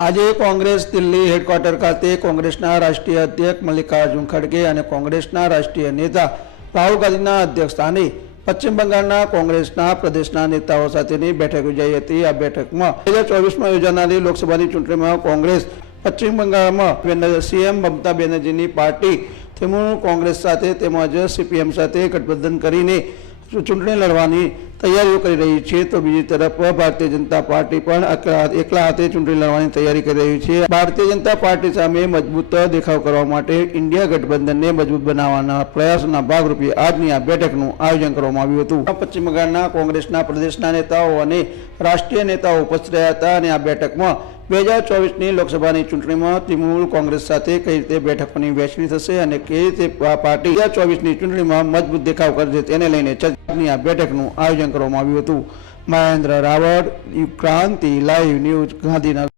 આજે કોંગ્રેસ દિલ્હી હેડક્વાર્ટર ખાતે કોંગ્રેસના રાષ્ટ્રીય અધ્યક્ષ મલ્લિકાર્જુન ખડગે અને કોંગ્રેસના રાષ્ટ્રીય નેતા રાહુલ ગાંધીના અધ્યક્ષસ્થાને પશ્ચિમ બંગાળના કોંગ્રેસના પ્રદેશના નેતાઓ સાથેની બેઠક યોજાઈ હતી। આ બેઠકમાં 2024માં યોજાનારી લોકસભાની ચૂંટણીમાં કોંગ્રેસ પશ્ચિમ બંગાળમાં સીએમ મમતા બેનર્જીની પાર્ટી તૃણમૂલ કોંગ્રેસ સાથે તેમજ સીપીએમ સાથે ગઠબંધન કરીને ચૂંટણી લડવાની તૈયારીઓ કરી રહી છે, તો બીજી તરફ ભારતીય જનતા પાર્ટી પણ એકલા હાથે ચૂંટણી લડવાની તૈયારી કરી રહી છે। ભારતીય જનતા પાર્ટી સામે મજબૂત દેખાવ કરવા માટે ઇન્ડિયા ગઠબંધનને મજબૂત બનાવવાના પ્રયાસના ભાગરૂપે આજની આ બેઠકનું આયોજન કરવામાં આવ્યું હતું। પશ્ચિમ બંગાળના કોંગ્રેસના પ્રદેશના નેતાઓ અને રાષ્ટ્રીય નેતાઓ ઉપસ્થિત રહ્યા હતા અને આ બેઠકમાં 2024ની લોકસભાની ચૂંટણીમાં તૃણમૂલ કોંગ્રેસ સાથે કઈ રીતે બેઠકોની વહેંચણી થશે અને કઈ રીતે પાર્ટી 2024ની ચૂંટણીમાં મજબૂત દેખાવ કરશે તેને લઈને ચર્ચાની આ બેઠકનું આયોજન કરવામાં આવ્યું હતું। મહેન્દ્ર રાવળ, ક્રાંતિ લાઈવ ન્યૂઝ, ગાંધીનગર।